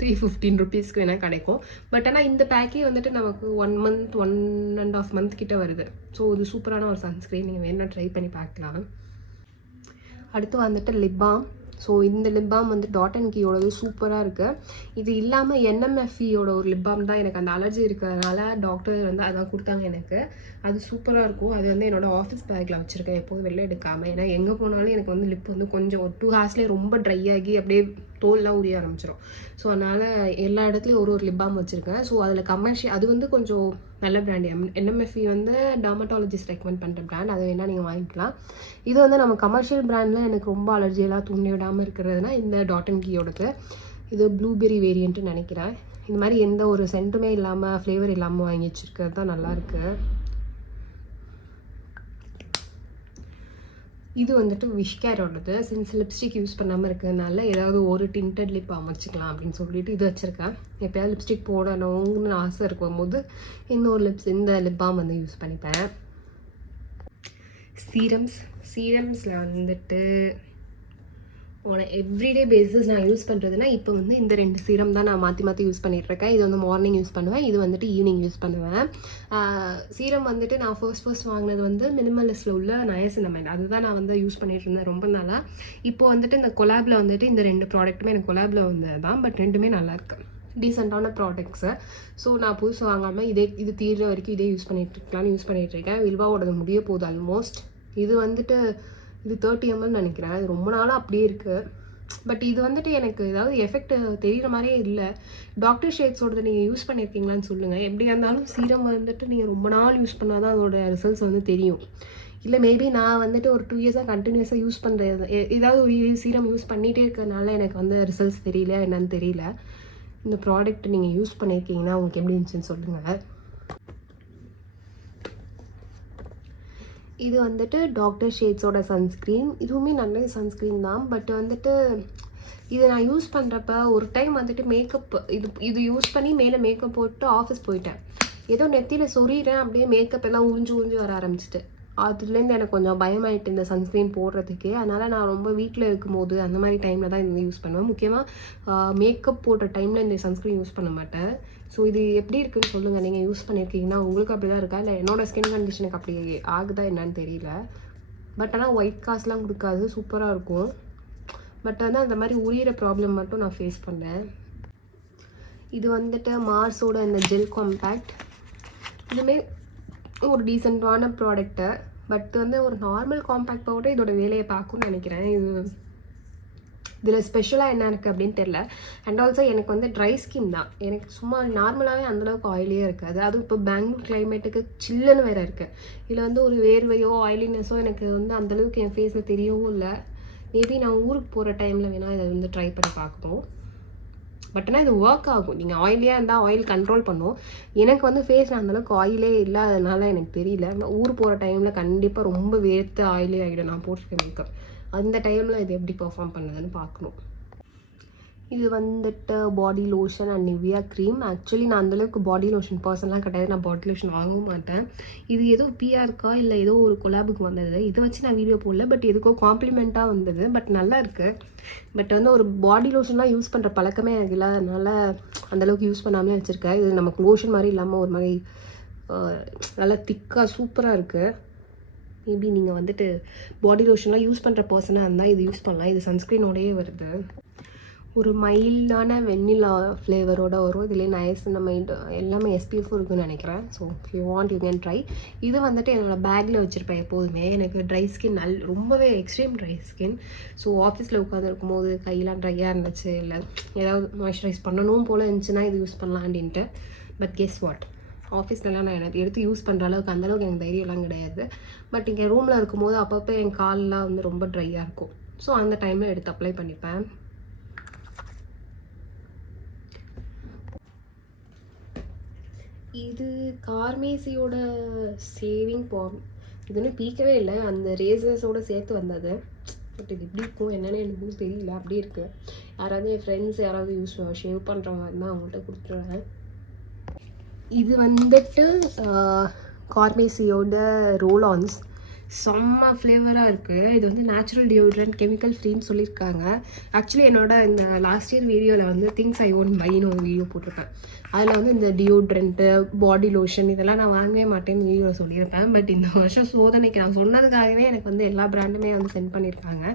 315 rupeesக்கு வேணால் கிடைக்கும். பட் ஆனால் இந்த பேக்கே வந்துட்டு நமக்கு 1 month 1.5 month கிட்ட வருது. ஸோ இது சூப்பரான ஒரு சன்ஸ்க்ரீன். நீங்கள் வேணால் ட்ரை பண்ணி பார்க்கலாம். அடுத்து வந்துட்டு லிப் பாம். ஸோ இந்த லிப் பாம் வந்து டாட் அண்ட் கீயோடது சூப்பராக இருக்குது. இது இல்லாமல் NMFEயோட ஒரு லிப் பாம் தான். எனக்கு அந்த அலர்ஜி இருக்கிறதுனால டாக்டர் வந்து அதான் கொடுத்தாங்க எனக்கு. அது சூப்பராக இருக்கும். அது வந்து என்னோடய ஆஃபீஸ் பேக்கில் வச்சுருக்கேன், எப்போதும் வெளில எடுக்காமல். ஏன்னா எங்கே போனாலும் எனக்கு வந்து லிப் வந்து கொஞ்சம் ஒரு 2 hours ரொம்ப ட்ரை ஆகி அப்படியே தோல்லாம் உரிய ஆரம்பிச்சிடும். ஸோ அதனால் எல்லா இடத்துலையும் ஒரு லிப் பாம் வச்சுருக்கேன். ஸோ அதில் கமர்ஷியல் அது வந்து கொஞ்சம் நல்ல பிராண்ட். NMFE வந்து டர்மட்டாலஜிஸ்ட் ரெக்கமெண்ட் பண்ணுற பிராண்ட். அதை வேணால் நீங்கள் வாங்கிக்கலாம். இது வந்து நம்ம கமர்ஷியல் பிராண்டில் எனக்கு ரொம்ப அலர்ஜியெல்லாம் தூண்டி விடாமல் இருக்கிறதுனா இந்த டாட் அண்ட் கீயோடது. இது ப்ளூபெரி வேரியண்ட்டு நினைக்கிறேன். இந்த மாதிரி எந்த ஒரு சென்ட்டுமே இல்லாமல் ஃப்ளேவர் இல்லாமல் வாங்கி வச்சுருக்கிறது தான் நல்லாயிருக்கு. இது வந்துட்டு விஷ்-கேரோடது. சின்ஸ் லிப்ஸ்டிக் யூஸ் பண்ணாமல் இருக்கிறதுனால ஏதாவது ஒரு டிண்டட் லிப் அமைச்சிக்கலாம் அப்படின்னு சொல்லிட்டு இது வச்சுருக்கேன். எப்போயாவது லிப்ஸ்டிக் போடணும்னு ஆசை இருக்கும் போது இந்த லிப் பாம் வந்து யூஸ் பண்ணிப்பேன். சீரம்ஸில் வந்துட்டு எவ்ரிடே பேசிஸ் நான் யூஸ் பண்ணுறதுனா இப்போ வந்து இந்த 2 சீரம் தான் நான் மாற்றி யூஸ் பண்ணிகிட்ருக்கேன். இது வந்து மார்னிங் யூஸ் பண்ணுவேன், இது வந்துட்டு ஈவினிங் யூஸ் பண்ணுவேன். சீரம் வந்துட்டு நான் ஃபர்ஸ்ட் வாங்கினது வந்து மினிமலிஸ்ட்டில் உள்ள நயசினமைட். அதுதான் நான் வந்து யூஸ் பண்ணிகிட்டு இருந்தேன் ரொம்ப நாளாக. இப்போ வந்துட்டு இந்த கொலாபில் வந்துட்டு இந்த 2 ப்ராடக்ட்டுமே எனக்கு கொலாபில் வந்தது தான். பட் ரெண்டுமே நல்லாயிருக்கு, டீசெண்டான ப்ராடக்ட்ஸு. ஸோ நான் புதுசு வாங்காமல் இது தீர்ற வரைக்கும் இதே யூஸ் பண்ணிகிட்ருக்கேன். வில்வாவோடது முடிய போகுது ஆல்மோஸ்ட். இது வந்துட்டு இது 30 ml நினைக்கிறேன். இது ரொம்ப நாளாக அப்படியே இருக்குது. பட் இது வந்துட்டு எனக்கு ஏதாவது எஃபெக்ட் தெரிகிற மாதிரியே இல்லை. டாக்டர் ஷேட்ஸோடது நீங்கள் யூஸ் பண்ணியிருக்கீங்களான்னு சொல்லுங்கள். எப்படியா இருந்தாலும் சீரம் வந்துட்டு நீங்கள் ரொம்ப நாள் யூஸ் பண்ணால் தான் அதோட ரிசல்ட்ஸ் வந்து தெரியும். இல்லை மேபி நான் வந்துட்டு ஒரு 2 years கண்டினியூஸாக யூஸ் பண்ணுறது, ஏதாவது ஒரு சீரம் யூஸ் பண்ணிகிட்டே இருக்கிறதுனால எனக்கு வந்து ரிசல்ட்ஸ் தெரியல என்னன்னு தெரியல. இந்த ப்ராடக்ட் நீங்கள் யூஸ் பண்ணியிருக்கீங்கன்னா உங்களுக்கு எப்படி இருந்துச்சுன்னு சொல்லுங்கள். இது வந்துட்டு டாக்டர் ஷேட்ஸோட சன்ஸ்க்ரீன். இதுவுமே நல்ல சன்ஸ்க்ரீன் தான். பட் வந்துட்டு இதை நான் யூஸ் பண்ணுறப்ப ஒரு டைம் வந்துட்டு மேக்கப் இது யூஸ் பண்ணி மேலே மேக்கப் போட்டு ஆஃபீஸ் போயிட்டேன். ஏதோ நெத்தியில் சொறிகிறேன், அப்படியே மேக்கப் எல்லாம் உறிஞ்சு வர ஆரம்பிச்சிட்டு. அதுலேருந்து எனக்கு கொஞ்சம் பயமாயிட்டு இந்த சன்ஸ்க்ரீன் போடுறதுக்கே. அதனால் நான் ரொம்ப வீட்டில் இருக்கும்போது அந்த மாதிரி டைமில் தான் இந்த யூஸ் பண்ணுவேன். முக்கியமாக மேக்கப் போடுற டைமில் இந்த சன்ஸ்க்ரீன் யூஸ் பண்ண மாட்டேன். ஸோ இது எப்படி இருக்குன்னு சொல்லுங்கள். நீங்கள் யூஸ் பண்ணியிருக்கீங்கன்னா உங்களுக்கு அப்படி தான் இருக்கா, இல்லை என்னோடய ஸ்கின் கண்டிஷனுக்கு அப்படி ஆகுதா என்னன்னு தெரியல. பட் ஆனால் ஒயிட் காஸ்ட்லாம் கொடுக்காது, சூப்பராக இருக்கும். பட் வந்து அந்த மாதிரி உரியிற ப்ராப்ளம் மட்டும் நான் ஃபேஸ் பண்ணேன். இது வந்துட்டு மார்ஸோட இந்த ஜெல் காம்பேக்ட். இதுவுமே ஒரு டீசெண்டான ப்ராடக்ட்டு. பட் வந்து ஒரு நார்மல் காம்பேக்ட் பவுடர் இதோட வேலையை பார்க்கும்னு நினைக்கிறேன். இதில் ஸ்பெஷலாக என்ன இருக்குது அப்படின்னு தெரில. அண்ட் ஆல்சோ எனக்கு வந்து ட்ரை ஸ்கின் தான். எனக்கு சும்மா நார்மலாகவே அந்தளவுக்கு ஆயிலியாக இருக்காது. அதுவும் இப்போ பெங்களூர் கிளைமேட்டுக்கு சில்லுன்னு வேறு இருக்குது. இதில் வந்து ஒரு வேர்வையோ ஆயிலினஸோ எனக்கு வந்து அந்தளவுக்கு என் ஃபேஸில் தெரியவும் இல்லை. மேபி நான் ஊருக்கு போகிற டைமில் வேணால் இதை வந்து ட்ரை பண்ணி பார்க்கணும். பட் ஆனால் இது ஒர்க் ஆகும். நீங்கள் ஆயிலியாக இருந்தால் ஆயில் கண்ட்ரோல் பண்ணும். எனக்கு வந்து ஃபேஸில் அந்தளவுக்கு ஆயிலே இல்லாததுனால எனக்கு தெரியல. ஊர் போகிற டைமில் கண்டிப்பாக ரொம்ப வேர்த்து ஆயிலே ஆகிடும் நான் போட்டிருக்க மேக்கப். அந்த டைமில் இது எப்படி பெர்ஃபார்ம் பண்ணுதுன்னு பார்க்கணும். இது வந்துட்டு body lotion and Nivea cream. Actually நான் அந்தளவுக்கு பாடி லோஷன் பர்சன்லாம் கிடையாது. நான் பாடி லோஷன் வாங்கவும் மாட்டேன். இது ஏதோ பிஆர்க்கா இல்லை ஏதோ ஒரு கொலாபுக்கு வந்தது. இதை வச்சு நான் வீடியோ போடல. பட் எதுக்கோ காம்ப்ளிமெண்ட்டாக வந்தது. பட் நல்லா இருக்குது. பட் வந்து ஒரு பாடி லோஷன்லாம் யூஸ் பண்ணுற பழக்கமே எனக்கு இல்லை. அதனால் அந்தளவுக்கு யூஸ் பண்ணாமலே வச்சுருக்கேன். இது நமக்கு லோஷன் மாதிரி இல்லாமல் ஒரு மாதிரி நல்லா திக்காக சூப்பராக இருக்குது. மேபி நீங்கள் வந்துட்டு பாடி லோஷன்லாம் யூஸ் பண்ணுற பர்சனாக இருந்தால் இது யூஸ் பண்ணலாம். இது சன்ஸ்க்ரீனோடையே வருது. ஒரு மைல்டான வெண்ணிலா ஃப்ளேவரோடு வரும். இதிலே நயசினமைட் எல்லாமே எஸ்பிஎஃப்பும் இருக்குன்னு நினைக்கிறேன். So you want you can try. இது வந்துட்டு என்னோடய பேக்கில் வச்சுருப்பேன் எப்போதுமே. எனக்கு ட்ரை ஸ்கின் ரொம்பவே எக்ஸ்ட்ரீம் ட்ரை ஸ்கின். ஸோ ஆஃபீஸில் உட்காந்துருக்கும் போது கையெல்லாம் ட்ரையாக இருந்துச்சு, இல்லை ஏதாவது மாய்ஸ்சரைஸ் பண்ணணும் போல் இருந்துச்சுன்னா இது யூஸ் பண்ணலாம் அப்படின்ட்டு. பட் கெஸ் வாட், ஆஃபீஸ்லலாம் நான் எனக்கு எடுத்து யூஸ் பண்ணுற அளவுக்கு அந்தளவுக்கு எனக்கு தைரியம்லாம் கிடையாது. பட் இங்கே ரூமில் இருக்கும்போது அப்பப்போ என் கால்லாம் வந்து ரொம்ப ட்ரையாக இருக்கும். ஸோ அந்த டைமில் எடுத்து அப்ளை பண்ணிப்பேன். இது கார்மேசியோட சேவிங் பாம். இது ஒன்றும் பீக்கவே இல்லை, அந்த ரேசர்ஸோடு சேர்த்து வந்தது. பட் இது எப்படி இருக்கும் என்னென்னு எனக்கு தெரியல, அப்படியே இருக்குது. யாராவது என் ஃப்ரெண்ட்ஸ் யாராவது ஷேவ் பண்ணுற மாதிரி தான் அவங்கள்ட்ட கொடுத்துருவேன். இது வந்துட்டு கார்மேசியோட ரோல் ஆன்ஸ். செம்ம ஃப்ளேவராக இருக்குது. இது வந்து நேச்சுரல் டியோட்ரண்ட், கெமிக்கல் ஃப்ரீன்னு சொல்லியிருக்காங்க. ஆக்சுவலி என்னோட இந்த லாஸ்ட் இயர் வீடியோவில் வந்து திங்ஸ் ஐ ஓன்ட் பைன்னு ஒரு வீடியோ போட்டிருப்பேன். அதில் வந்து இந்த டியோட்ரண்ட்டு, பாடி லோஷன் இதெல்லாம் நான் வாங்கவே மாட்டேன்னு வீடியோவில் சொல்லியிருப்பேன். பட் இந்த வருஷம் சோதனைக்கு நான் சொன்னதுக்காகவே எனக்கு வந்து எல்லா பிராண்டுமே வந்து சென்ட் பண்ணியிருக்காங்க.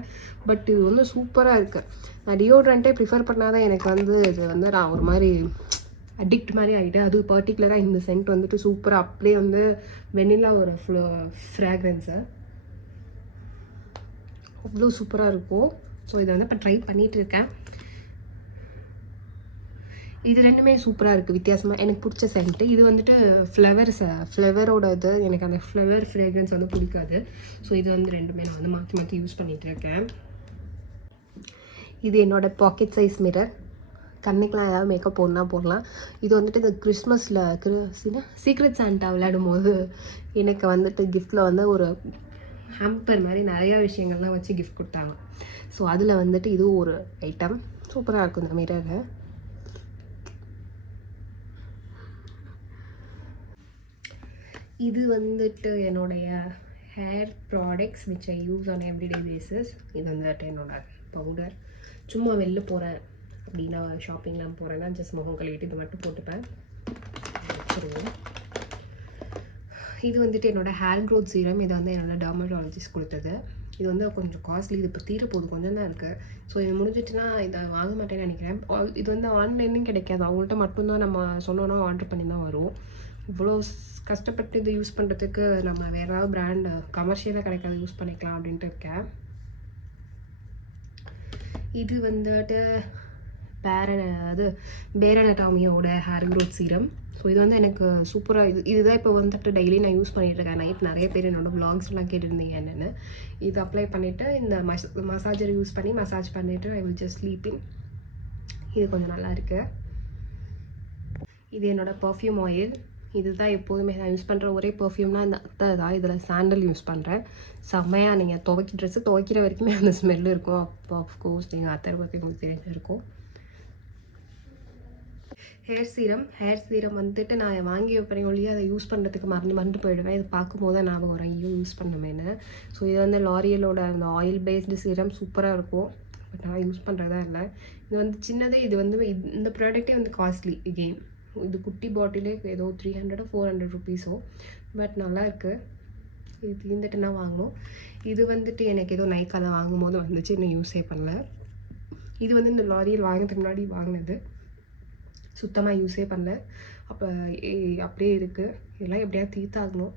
பட் இது வந்து சூப்பராக இருக்குது. நான் டியோட்ரண்ட்டே ப்ரிஃபர் பண்ணாதான் எனக்கு வந்து இது வந்து நான் ஒரு மாதிரி அடிக்ட் மாதிரி ஆகிட்டு. அது பர்டிகுலராக இந்த சென்ட் வந்துட்டு சூப்பராக அப்படியே வந்து வெண்ணிலா ஒரு ஃப்ராக்ரன்ஸு அவ்வளோ சூப்பராக இருக்கும். ஸோ இதை வந்து இப்போ ட்ரை பண்ணிகிட்ருக்கேன். இது ரெண்டுமே சூப்பராக இருக்குது, வித்தியாசமாக எனக்கு பிடிச்ச சென்ட்டு. இது வந்துட்டு ஃப்ளவரோட இது, எனக்கு அந்த ஃப்ளவர் ஃப்ரேக்ரன்ஸ் வந்து பிடிக்காது. ஸோ இது வந்து ரெண்டுமே நான் வந்து மாற்றி மாற்றி யூஸ் பண்ணிகிட்ருக்கேன். இது என்னோடய பாக்கெட் சைஸ் மிரர். கண்ணுக்கெலாம் ஏதாவது மேக்கப் போடலாம். இது வந்துட்டு இந்த கிறிஸ்மஸில் சீக்ரெட் சாண்டா விளையாடும் போது எனக்கு வந்துட்டு கிஃப்டில் வந்து ஒரு ஹேம்பர் மாதிரி நிறையா விஷயங்கள்லாம் வச்சு கிஃப்ட் கொடுத்தாங்க. ஸோ அதில் வந்துட்டு இது ஒரு ஐட்டம். சூப்பராக இருக்கும் இந்த மிரரு. இது வந்துட்டு என்னுடைய hair products which I use on everyday basis. இது வந்துட்டு என்னோட பவுடர். சும்மா வெளில போகிறேன் அப்படின்னா, ஷாப்பிங்லாம் போகிறேன்னா ஜஸ்ட் முகம் கழுவிட்டு இது மட்டும் போட்டுப்பேன், வச்சுருவோம். இது வந்துட்டு என்னோடய ஹேர் க்ரோத் சீரம். இதை வந்து என்னோடய டெர்மட்டாலஜிஸ்ட் கொடுத்தது. இது வந்து கொஞ்சம் காஸ்ட்லி. இது இப்போ தீரப்போகுது, கொஞ்சம் தான் இருக்குது. ஸோ இது முடிஞ்சிட்டுனா இதை வாங்க மாட்டேன்னு நினைக்கிறேன். இது வந்து ஆன்லைன்லையும் கிடைக்காது, அவங்கள்ட்ட மட்டும்தான் நம்ம சொன்னோன்னா ஆர்டர் பண்ணி தான் வரும். இவ்வளோ கஷ்டப்பட்டு இது யூஸ் பண்ணுறதுக்கு நம்ம வேறு ஏதாவது பிராண்டு கமர்ஷியலாக கிடைக்காது யூஸ் பண்ணிக்கலாம் அப்படின்ட்டு இருக்கேன். இது வந்துட்டு பேரனடாமியோட ஹேர் க்ரோத் சீரம். ஸோ இது வந்து எனக்கு சூப்பராக இதுதான் இப்போ வந்துட்டு டெய்லி நான் யூஸ் பண்ணிகிட்ருக்கேன். நைட் நிறைய பேர் என்னோடய வ்ளாக்ஸ்லாம் கேட்டுருந்தீங்க என்னென்னு. இது அப்ளை பண்ணிவிட்டு இந்த மசாஜர் யூஸ் பண்ணி மசாஜ் பண்ணிவிட்டு ஐ வில் ஜஸ்ட் ஸ்லீப்பிங். இது கொஞ்சம் நல்லா இருக்குது. இது என்னோடய பர்ஃப்யூம் ஆயில். இதுதான் எப்போதுமே நான் யூஸ் பண்ணுற ஒரே பர்ஃப்யூம்னா அந்த அத்தை தான். இதில் சாண்டல் யூஸ் பண்ணுறேன். செம்மையாக நீங்கள் ட்ரெஸ்ஸு துவைக்கிற வரைக்குமே அந்த ஸ்மெல் இருக்கும். அப்போ அஃப்கோர்ஸ் நீங்கள் அத்தை பற்றி உங்களுக்கு தெரிஞ்சிருக்கும். ஹேர் சீரம் வந்துட்டு நான் வாங்கி வைப்பேன் ஒழிய அதை யூஸ் பண்ணுறதுக்கு மறந்து போயிடுவேன். இது பார்க்கும்போது தான் ஞாபகம் வரும், ஐயோ யூஸ் பண்ணமேன்னு. ஸோ இது வந்து லாரியலோட அந்த ஆயில் பேஸ்டு சீரம் சூப்பராக இருக்கும். பட் நான் யூஸ் பண்ணுறதா இல்லை. இது வந்து சின்னதே, இது வந்து இந்த ப்ராடக்டே வந்து காஸ்ட்லி எகெயின். இது குட்டி பாட்டிலே ஏதோ 300-400 ருபீஸோ. பட் நல்லா இருக்குது. இது தீர்ந்துட்டு நான் வாங்கணும். இது வந்துட்டு எனக்கு ஏதோ நைக்கால வாங்கும்போது வந்துச்சு, இன்னும் யூஸே பண்ணல. இது வந்து இந்த லாரியல் வாங்கிறதுக்கு முன்னாடி வாங்கினது, சுத்தமாக யூஸே பண்ணல. அப்போ அப்படியே இருக்குது. இதெல்லாம் எப்படியாவது தீர்த்தாகணும்,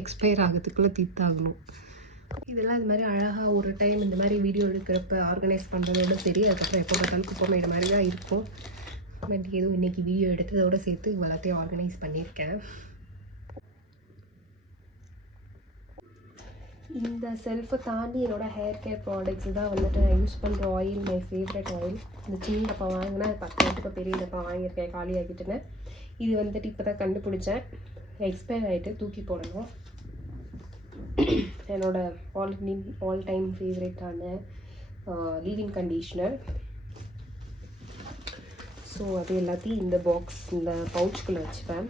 எக்ஸ்பயர் ஆகிறதுக்குள்ளே தீர்த்தாகணும். இதெல்லாம் இது மாதிரி அழகாக ஒரு டைம் இந்த மாதிரி வீடியோ எடுக்கிறப்ப ஆர்கனைஸ் பண்ணுறதோட சரி. அதுக்கப்புறம் எப்போ பார்த்தாலும் குப்பைமேடு மாதிரி தான் இருக்கும். பட் எதுவும் இன்றைக்கி வீடியோ எடுத்ததோடு சேர்த்து எல்லாத்தையும் ஆர்கனைஸ் பண்ணியிருக்கேன். இந்த செல்ஃபை தாண்டி என்னோடய ஹேர் கேர் ப்ராடக்ட்ஸ் தான் வந்துட்டு நான் யூஸ் பண்ணுற ஆயில். My favourite oil. இந்த சின்ன டப்பா வாங்கினா அது 10 ரூபா பெரிய டப்பா வாங்கியிருக்கேன், காலி ஆகிட்டுன்னு. இது வந்துட்டு இப்போ தான் கண்டுபிடிச்சேன், எக்ஸ்பயர் ஆகிட்டு தூக்கி போடணும். என்னோடய ஆல் டைம் ஃபேவரட்டான லீவிங் கண்டிஷ்னர். ஸோ அது எல்லாத்தையும் இந்த பாக்ஸ், இந்த பவுச்சுக்குள்ளே வச்சுப்பேன்.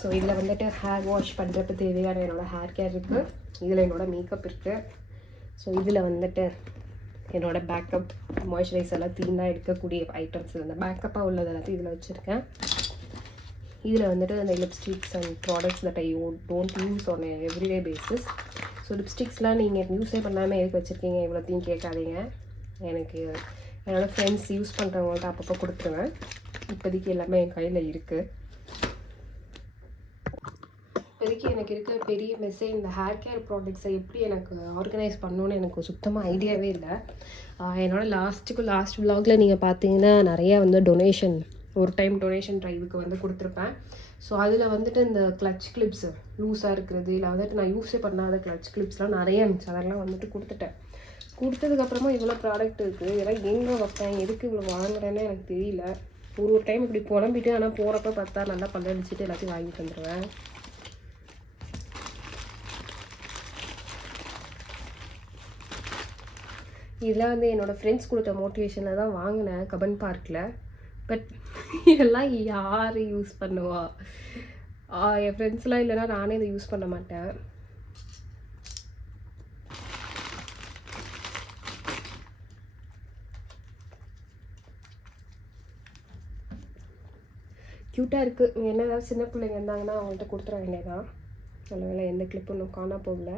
ஸோ இதில் வந்துட்டு ஹேர் வாஷ் பண்ணுறப்ப தேவையான என்னோடய ஹேர் கேர் இருக்குது. இதில் என்னோடய மேக்கப் இருக்குது. ஸோ இதில் வந்துட்டு என்னோடய பேக்கப் மாய்ஸ்சரைசர் எல்லாம் க்ளீனாக எடுக்கக்கூடிய ஐட்டம்ஸ், இந்த பேக்கப்பாக உள்ளது எல்லாத்தையும் இதில் வச்சுருக்கேன். இதில் வந்துட்டு அந்த lipsticks and products that I don't use on everyday basis. So லிப்ஸ்டிக்ஸ்லாம் நீங்கள் யூஸே பண்ணாமல் எதுக்கு வச்சுருக்கீங்க இவ்வளோத்தையும் கேட்காதீங்க. எனக்கு என்னோடய ஃப்ரெண்ட்ஸ் யூஸ் பண்ணுறவங்கள்ட்ட அப்பப்போ கொடுத்துருவேன். இப்போதைக்கு எல்லாமே என் கையில் இருக்குது. இப்போதைக்கு எனக்கு இருக்கிற பெரிய மெசேஜ், இந்த ஹேர் கேர் ப்ராடக்ட்ஸை எப்படி எனக்கு ஆர்கனைஸ் பண்ணணுன்னு எனக்கு சுத்தமாக ஐடியாவே இல்லை. என்னோடய லாஸ்ட் விலாகில் நீங்கள் பார்த்தீங்கன்னா நிறையா வந்து டொனேஷன், ஒரு டைம் டொனேஷன் ட்ரைவுக்கு வந்து கொடுத்துருப்பேன். ஸோ அதில் வந்துட்டு இந்த கிளச் கிளிப்ஸு லூஸாக இருக்கிறது, இல்லை வந்துட்டு நான் யூஸே பண்ணாத கிளச் கிளிப்ஸ்லாம் நிறையா இருந்துச்சு. அதெல்லாம் வந்துட்டு கொடுத்ததுக்கப்புறமா இவ்வளோ ப்ராடக்ட் இருக்குது. இதெல்லாம் எங்கே வைப்பேன், எதுக்கு இவ்வளோ வாங்குறேன்னு எனக்கு தெரியல. ஒரு டைம் இப்படி புலம்பிட்டு, ஆனால் போகிறப்ப பார்த்தா நல்லா பல்லடிச்சுட்டு எல்லாத்தையும் வாங்கிட்டு வந்துடுவேன். இதெல்லாம் வந்து என்னோடய ஃப்ரெண்ட்ஸ் கொடுத்த மோட்டிவேஷனில் தான் வாங்கினேன் கபன் பார்க்கில். பட் இதெல்லாம் யார் யூஸ் பண்ணுவா? என் ஃப்ரெண்ட்ஸ்லாம் இல்லைனா நானே இதை யூஸ் பண்ண மாட்டேன். க்யூட்டாக இருக்குது. என்ன ஏதாவது சின்ன பிள்ளைங்க இருந்தாங்கன்னா அவங்கள்ட்ட கொடுத்துட வேண்டியதான். நல்ல வேலை எந்த கிளிப்பு இன்னும் காணா போகல.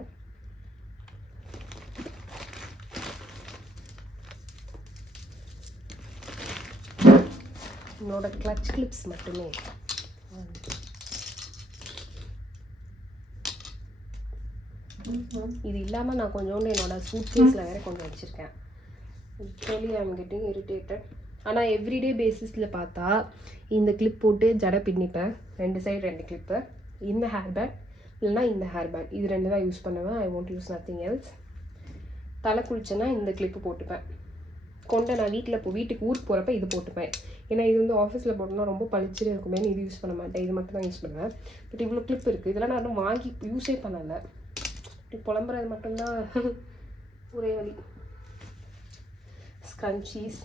என்னோட கிளச் கிளிப்ஸ் மட்டுமே. இது இல்லாமல் நான் கொஞ்சோண்டு என்னோடய சூட் கேஸில் வேறு கொண்டு வச்சுருக்கேன். Literally I am getting irritated. ஆனால் எவ்ரிடே பேசிஸில் பார்த்தா இந்த கிளிப் போட்டு ஜடை பின்னிப்பேன், 2 சைடு 2 கிளிப்பு. இந்த ஹேர் பேண்ட் இல்லைனா இந்த ஹேர் பேண்ட், இது 2 தான் யூஸ் பண்ணுவேன். I want use nothing else. தலை குளிச்சேன்னா இந்த கிளிப்பு போட்டுப்பேன். நான் வீட்டுக்கு ஊருக்கு போகிறப்ப இது போட்டுப்பேன். ஏன்னா இது வந்து ஆஃபீஸில் போட்டோம்னா ரொம்ப பளிச்சுன்னு இருக்குமேனு இது யூஸ் பண்ண மாட்டேன். இது மட்டும் தான் யூஸ் பண்ணுவேன். பட் இவ்வளோ கிளிப் இருக்குது. இதெல்லாம் நான் வாங்கி யூஸே பண்ணலை. இப்படி புலம்புறது மட்டும்தான் ஒரே வழி. ஸ்க்ரன்ச்சீஸ்,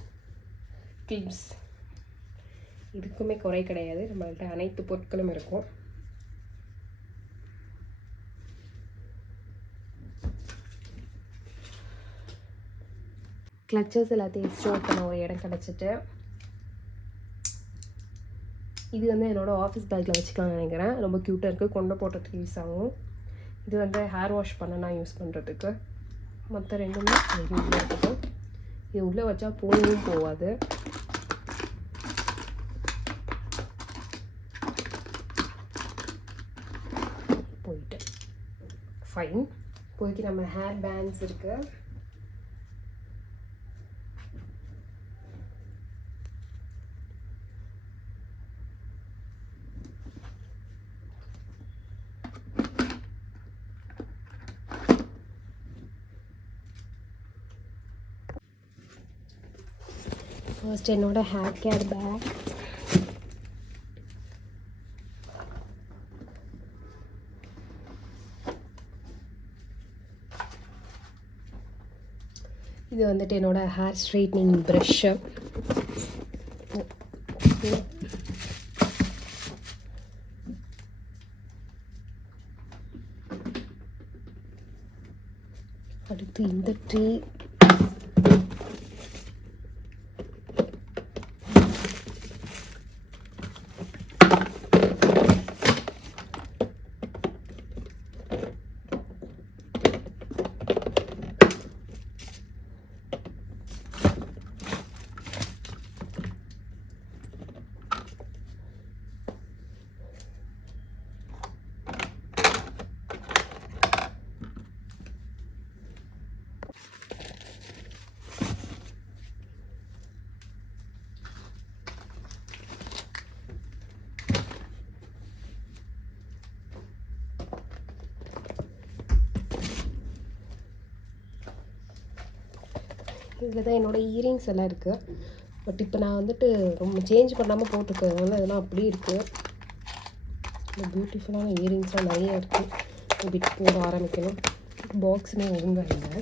கிளிப்ஸ், இதுக்குமே குறை கிடையாது. நம்மள்கிட்ட அனைத்து பொருட்களும் இருக்கும். கிளச்சஸ் எல்லாத்தையும் ஸ்டோர் பண்ண ஒரு இடம் கிடச்சிட்டு, இது வந்து என்னோடய ஆஃபீஸ் பேக்கில் வச்சுக்கலாம்னு நினைக்கிறேன். ரொம்ப க்யூட்டாக இருக்குது, கொண்டு போட்டதுக்கு யூஸ் ஆகும். இது வந்து ஹேர் வாஷ் பண்ண நான் யூஸ் பண்ணுறதுக்கு. மற்ற 2மே உள்ளே இருக்குது. இது உள்ளே வச்சா போகவும் போகாது. ஃபைன். இப்போதைக்கு நம்ம ஹேர் பேண்ட்ஸ் இருக்குது. ஃபர்ஸ்ட் என்னோட ஹேர் கேர் பேக். இது வந்துட்டு என்னோட ஹேர் ஸ்ட்ரைட்னிங் ப்ரஷ்ஷு. அடுத்து இந்த ட்ரீ. இதில் தான் என்னோடய இயரிங்ஸ் எல்லாம் இருக்குது. பட் இப்போ நான் வந்துட்டு ரொம்ப சேஞ்ச் பண்ணாமல் போட்டுருக்கிறதுனால இதெல்லாம் அப்படியே இருக்குது. இந்த பியூட்டிஃபுல்லான இயரிங்ஸ்லாம் நிறைய இருக்குது. இப்படி போட ஆரம்பிக்கணும். பாக்ஸுமே ஒழுங்காக இல்லை.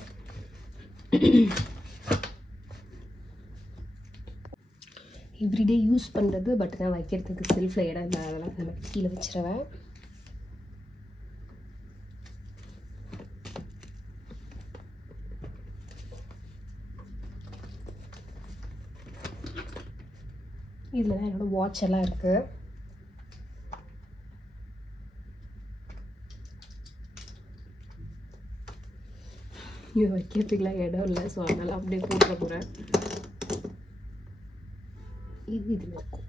எவ்ரிடே யூஸ் பண்ணுறது, பட் நான் வைக்கிறதுக்கு செல்ஃபில் இடம் இல்லை. அதெல்லாம் நம்ம கீழே வச்சிருவேன். இதில் தான் என்னோடய வாட்ச் எல்லாம் இருக்குது. இது வைக்கிறதுக்குலாம் இடம் இல்லை, ஸோ அதனால் அப்படியே போட்டுற போகிறேன். இது இதில் இருக்கும்.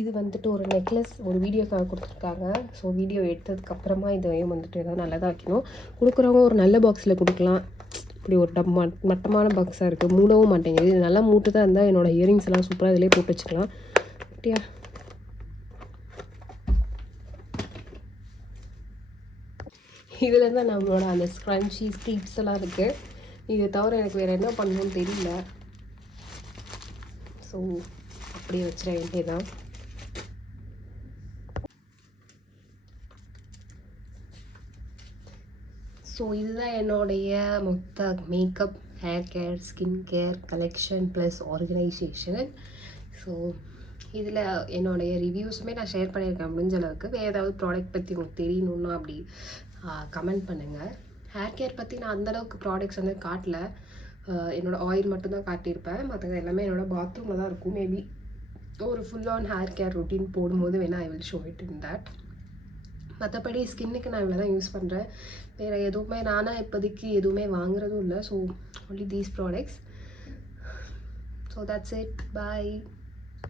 இது வந்துட்டு ஒரு நெக்லஸ், ஒரு வீடியோக்காக கொடுத்துருக்காங்க. ஸோ வீடியோ எடுத்ததுக்கப்புறமா இதையும் வந்துட்டு எதாவது நல்லதாக வைக்கணும். கொடுக்குறவங்க ஒரு நல்ல பாக்ஸில் கொடுக்கலாம். இப்படி ஒரு மட்டமான பாக்ஸாக இருக்குது, மூடவும் மாட்டேங்குது. இது நல்லா மூட்டு தான் இருந்தால் என்னோடய இயரிங்ஸ் எல்லாம் சூப்பராக இதிலே போட்டு வச்சுக்கலாம். அப்படியா? இதில் தான் நம்மளோட அந்த ஸ்க்ரன்ச்சி ஸ்ட்ரீப்ஸ் எல்லாம் இருக்குது. இதை தவிர எனக்கு வேறு என்ன பண்ணணும்னு தெரியல. ஸோ அப்படியே வச்சிட வேண்டியதான். ஸோ இதுதான் என்னுடைய மொத்த makeup, hair care, skin care collection plus organisation. So இதில் என்னுடைய ரிவ்யூஸுமே நான் ஷேர் பண்ணியிருக்கேன் முடிஞ்ச அளவுக்கு. வேறு ஏதாவது ப்ராடக்ட் பற்றி உங்களுக்கு தெரியணுன்னா அப்படி கமெண்ட் பண்ணுங்கள். ஹேர் கேர் பற்றி நான் அந்தளவுக்கு ப்ராடக்ட்ஸ் வந்து காட்டல. என்னோடய ஆயில் மட்டும்தான் காட்டியிருப்பேன். மற்றது எல்லாமே என்னோடய பாத்ரூமில் தான் இருக்கும். மேபி ஒரு full on hair care routine போடும்போது வேணால் I will show it in that. மற்றபடி ஸ்கின்னுக்கு நான் இவ்வளோ தான் யூஸ் பண்ணுறேன். வேறு எதுவுமே நானாக இப்போதைக்கு எதுவுமே வாங்குறதும் இல்லை. So only these products. So that's it. Bye.